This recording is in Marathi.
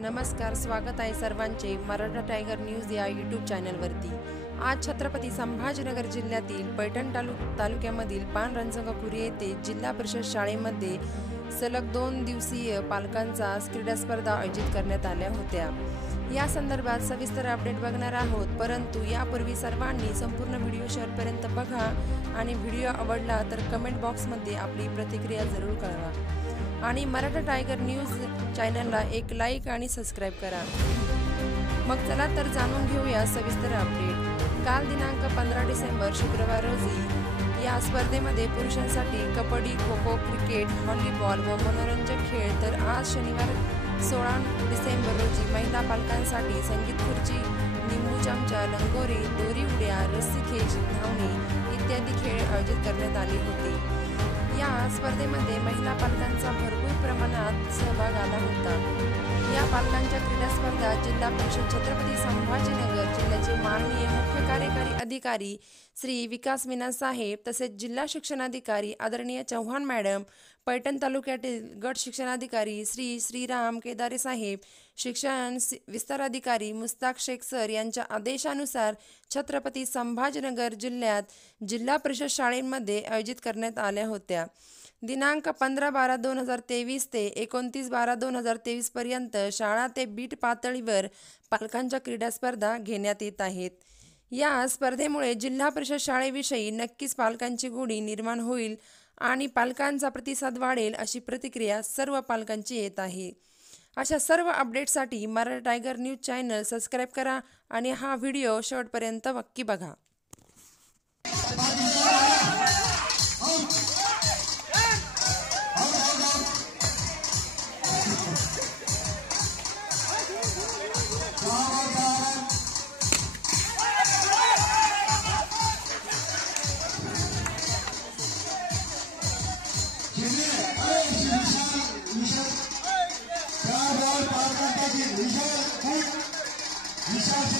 नमस्कार, स्वागत आहे सर्वांचे मराठा टायगर न्यूज या यूट्यूब चॅनलवरती। आज छत्रपती संभाजीनगर जिल्ह्यातील पैठण तालुक्यामधील पानरंजंगपुरी येथे जिल्हा परिषद शाळेमध्ये सलग 2 दिवसीय पालकांचा क्रीडा स्पर्धा आयोजित करण्यात आल्या होत्या। या संदर्भात सविस्तर अपडेट बघणार आहोत, परंतु यापूर्वी सर्वांनी संपूर्ण व्हिडिओ शेवटपर्यंत बघा आणि व्हिडिओ आवडला तर कमेंट बॉक्समध्ये आपली प्रतिक्रिया जरूर कळवा आणि मराठा टायगर न्यूज चॅनलला एक लाईक आणि सबस्क्राइब करा। मग चला तर जाणून घेऊया सविस्तर अपडेट। काल दिनांक 15 डिसेंबर शुक्रवार रोजी या स्पर्धेमध्ये पुरुषांसाठी कबड्डी, खो खो, क्रिकेट, व्हॉलीबॉल व मनोरंजक खेळ, तर आज शनिवार 16 डिसेंबर रोजी महिला पालकांसाठी संगीत खुर्ची, लिंबू चमचा, लंगोरी, दोरी उड्या, रस्सी खेच, धावणे इत्यादी खेळ आयोजित करण्यात आले होते। या स्पर्धेमध्ये महिला पालकांचा भरपूर प्रमाणात सहभाग आला होता। या पालकांच्या क्रीडा स्पर्धा जिल्हा परिषद छत्रपती संभाजीनगर जिल्ह्याचे माननीय मुख्य कार्यकारी अधिकारी श्री विकास मीना साहेब, तसेच जिल्हा शिक्षणाधिकारी आदरणीय चव्हाण मॅडम, पैठण तालुक्यातील गट शिक्षणाधिकारी श्री श्रीराम केदारे साहेब, शिक्षण विस्तार अधिकारी मुस्ताक शेख सर यांच्या आदेशानुसार छत्रपती संभाजीनगर जिल्ह्यात जिल्हा परिषद शाळेमध्ये आयोजित करण्यात आल्या होत्या। दिनांक 15/12/2023 ते 29/12/2023 पर्यंत शाळा ते बीट पातळीवर पालकांच्या क्रीडा स्पर्धा घेण्यात येत आहेत। या स्पर्धेमुळे जिल्हा परिषद शाळेविषयी नक्कीच पालकांची गोडी निर्माण होईल आणि पालकांचा प्रतिसाद वाढेल अशी प्रतिक्रिया सर्व पालकांची येत आहे। अशा सर्व अपडेट्ससाठी Maratha tiger news channel subscribe करा आणि हा व्हिडिओ शेवटपर्यंत नक्की बघा। Viशाल